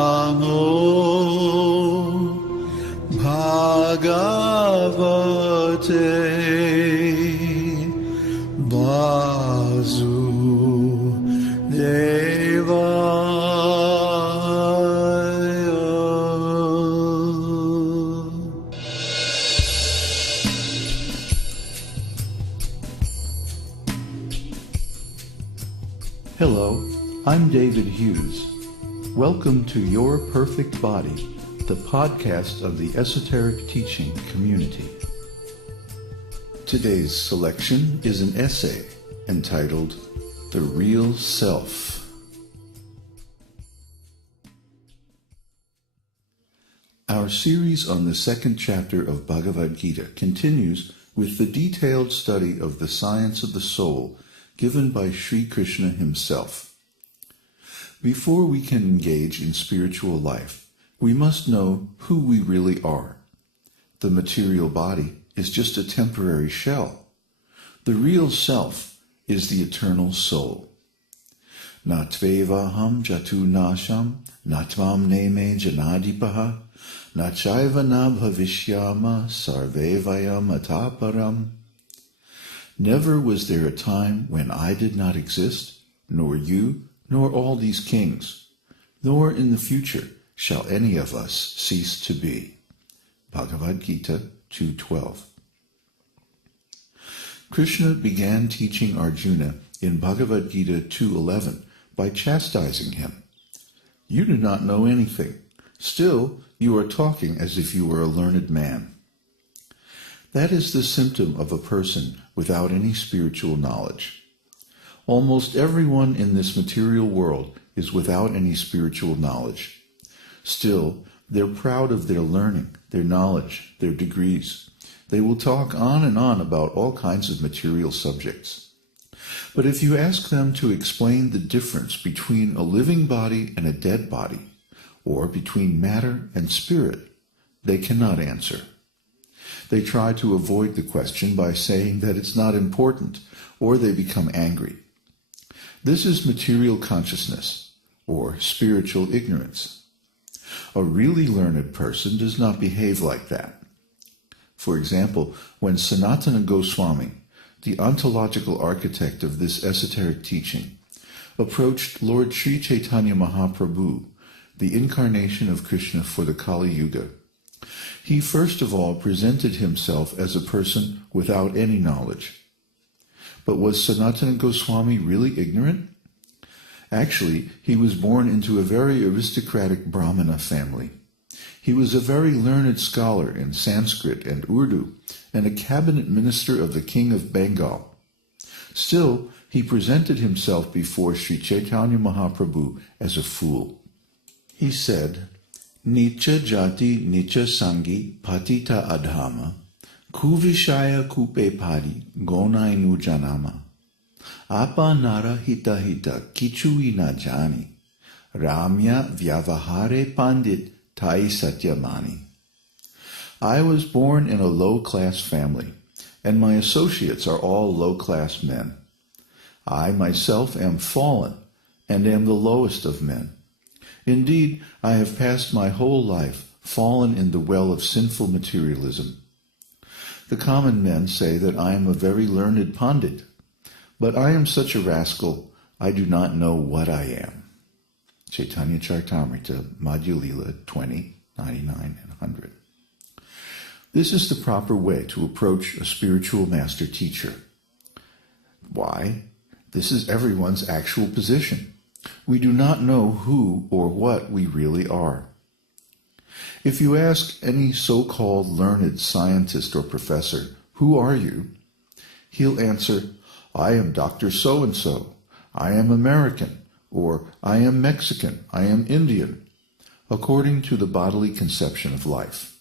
namo Bhagavate Hello, I'm David Hughes. Welcome to Your Perfect Body, the podcast of the Esoteric Teaching Community. Today's selection is an essay entitled The Real Self. Our series on the second chapter of Bhagavad-gītā continues with the detailed study of the science of the soul given by Sri Kṛṣṇa Himself. Before we can engage in spiritual life, we must know who we really are. The material body is just a temporary shell. The real self is the eternal soul. Na evaham jatu nasam, tvam neme janadhipah, caiva na bhavisyamah, sarve vayam atah param. Never was there a time when I did not exist, nor you, nor all these kings, nor in the future shall any of us cease to be. Bhagavad-gītā 2:12. Krishna began teaching Arjuna in Bhagavad-gītā 2:11 by chastising him. You do not know anything. Still, you are talking as if you were a learned man. That is the symptom of a person without any spiritual knowledge. Almost everyone in this material world is without any spiritual knowledge. Still, they're proud of their learning, their knowledge, their degrees. They will talk on and on about all kinds of material subjects. But if you ask them to explain the difference between a living body and a dead body, or between matter and spirit, they cannot answer. They try to avoid the question by saying that it's not important, or they become angry. This is material consciousness, or spiritual ignorance. A really learned person does not behave like that. For example, when Sanatana Goswami, the ontological architect of this esoteric teaching, approached Lord Sri Chaitanya Mahaprabhu, the incarnation of Krishna for the Kali Yuga, he first of all presented himself as a person without any knowledge. But was Sanatana Goswami really ignorant? Actually, he was born into a very aristocratic Brahmana family. He was a very learned scholar in Sanskrit and Urdu, and a cabinet minister of the king of Bengal. Still, he presented himself before Sri Chaitanya Mahaprabhu as a fool. He said, Nicha jati nicha sangi patita adhama, kuvishaya kupe padi gonainu janama. Apa nara hita hita kichui na jani, ramya vyavahare pandit tai satyamani. I was born in a low-class family, and my associates are all low-class men. I myself am fallen, and am the lowest of men. Indeed, I have passed my whole life fallen in the well of sinful materialism. The common men say that I am a very learned pandit, but I am such a rascal, I do not know what I am. Chaitanya Charitamrita, Madhya Lila 20, 99, and 100. This is the proper way to approach a spiritual master teacher. Why? This is everyone's actual position. We do not know who or what we really are. If you ask any so-called learned scientist or professor, who are you? He'll answer, I am Dr. So-and-so, I am American, or I am Mexican, I am Indian, according to the bodily conception of life.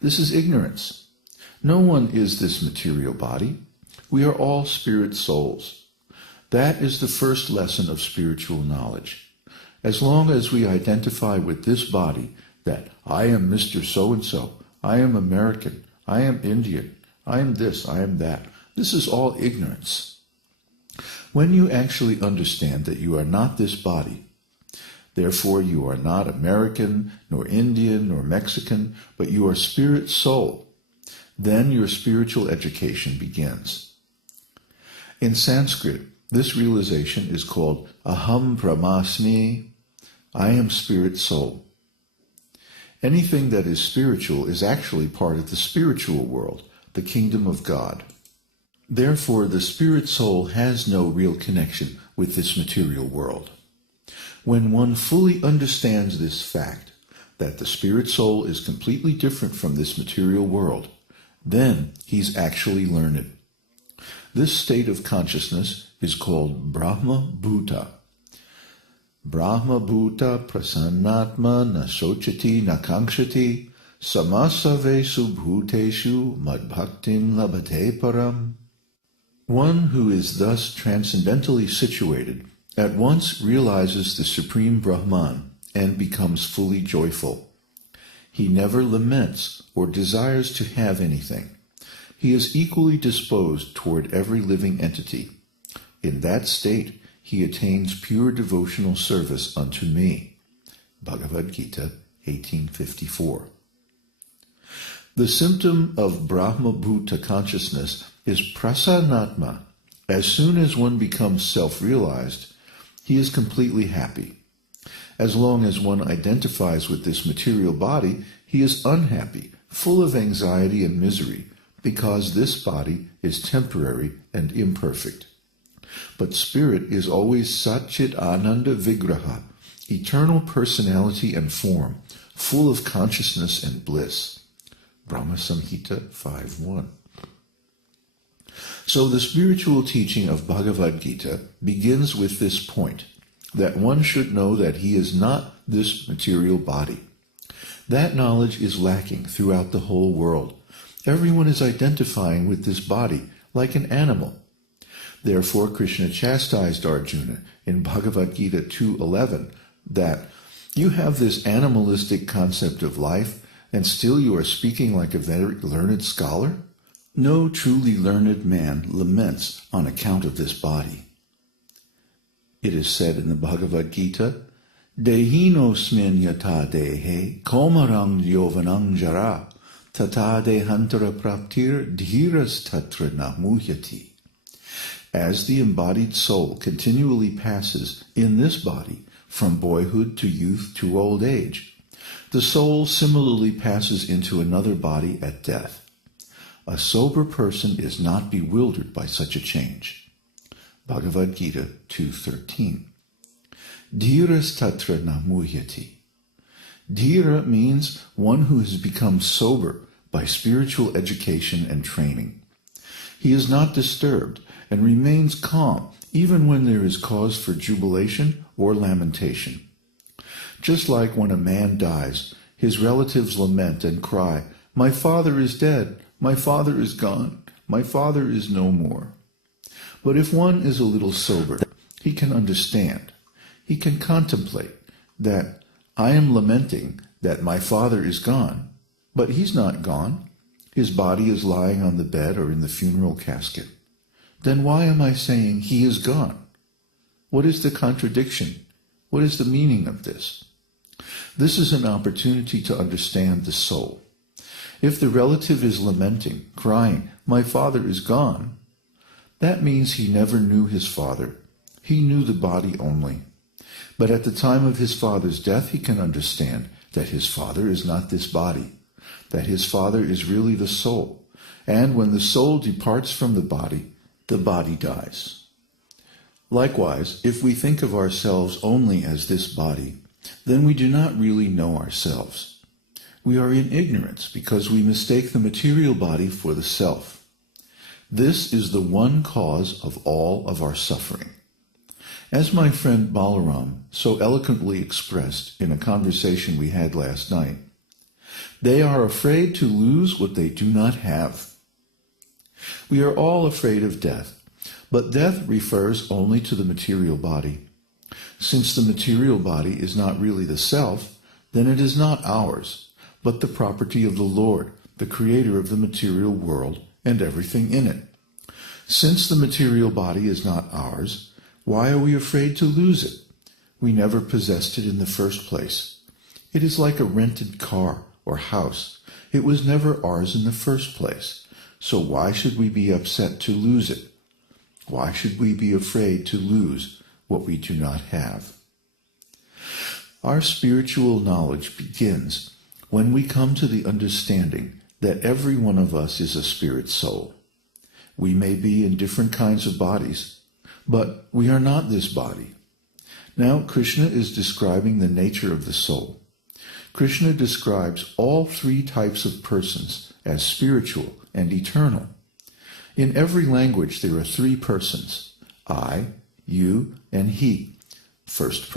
This is ignorance. No one is this material body. We are all spirit souls. That is the first lesson of spiritual knowledge. As long as we identify with this body, that I am Mr. So-and-so, I am American, I am Indian, I am this, I am that, this is all ignorance. When you actually understand that you are not this body, Therefore you are not American, nor Indian, nor Mexican, but you are spirit soul. Then your spiritual education begins. In Sanskrit, this realization is called aham brahmasmi, I am spirit soul. Anything that is spiritual is actually part of the spiritual world, the kingdom of God. Therefore, the spirit soul has no real connection with this material world. When one fully understands this fact, that the spirit soul is completely different from this material world, then he's actually learned. This state of consciousness is called Brahma Bhuta. Brahma Bhuta prasannatma na sochati na kankshati samasavesu bhuteshu madbhaktin labhate param. One who is thus transcendentally situated at once realizes the Supreme Brahman and becomes fully joyful. He never laments or desires to have anything. He is equally disposed toward every living entity. In that state, he attains pure devotional service unto me. Bhagavad-gītā 1854. The symptom of Brahma Bhuta consciousness is prasannatma. As soon as one becomes self-realized, he is completely happy. As long as one identifies with this material body, he is unhappy, full of anxiety and misery, because this body is temporary and imperfect. But spirit is always Satchit Ananda Vigraha, eternal personality and form, full of consciousness and bliss. Brahma Samhita 5.1. So the spiritual teaching of Bhagavad-gītā begins with this point, that one should know that he is not this material body. That knowledge is lacking throughout the whole world. Everyone is identifying with this body like an animal. Therefore, Krishna chastised Arjuna in Bhagavad-gītā 2.11 that you have this animalistic concept of life and still you are speaking like a very learned scholar? No truly learned man laments on account of this body. It is said in the Bhagavad-gītā, Dehinosmin yata dehe komarang yovanang jara tata dehantara praptir dhiras tatra namuhyati. As the embodied soul continually passes in this body from boyhood to youth to old age, the soul similarly passes into another body at death. A sober person is not bewildered by such a change. Bhagavad-gītā 2.13. Dhiras tatra namuhyati. Dhira means one who has become sober by spiritual education and training. He is not disturbed and remains calm even when there is cause for jubilation or lamentation. Just like when a man dies, his relatives lament and cry, "My father is dead, my father is gone, my father is no more." But if one is a little sober, he can understand. He can contemplate that I am lamenting that my father is gone, but he's not gone. His body is lying on the bed or in the funeral casket. Then why am I saying he is gone? What is the contradiction? What is the meaning of this? This is an opportunity to understand the soul. If the relative is lamenting, crying, "My father is gone," that means he never knew his father. He knew the body only. But at the time of his father's death, he can understand that his father is not this body, that his father is really the soul. And when the soul departs from the body dies. Likewise, if we think of ourselves only as this body, then we do not really know ourselves. We are in ignorance because we mistake the material body for the self. This is the one cause of all of our suffering. As my friend Balaram so eloquently expressed in a conversation we had last night, they are afraid to lose what they do not have. We are all afraid of death, but death refers only to the material body. Since the material body is not really the self, then it is not ours, but the property of the Lord, the creator of the material world and everything in it. Since the material body is not ours, why are we afraid to lose it? We never possessed it in the first place. It is like a rented car or house. It was never ours in the first place. So why should we be upset to lose it? Why should we be afraid to lose what we do not have? Our spiritual knowledge begins when we come to the understanding that every one of us is a spirit soul. We may be in different kinds of bodies, but we are not this body. Now, Krishna is describing the nature of the soul. Krishna describes all three types of persons as spiritual and eternal. In every language there are three persons, I, you, and he, first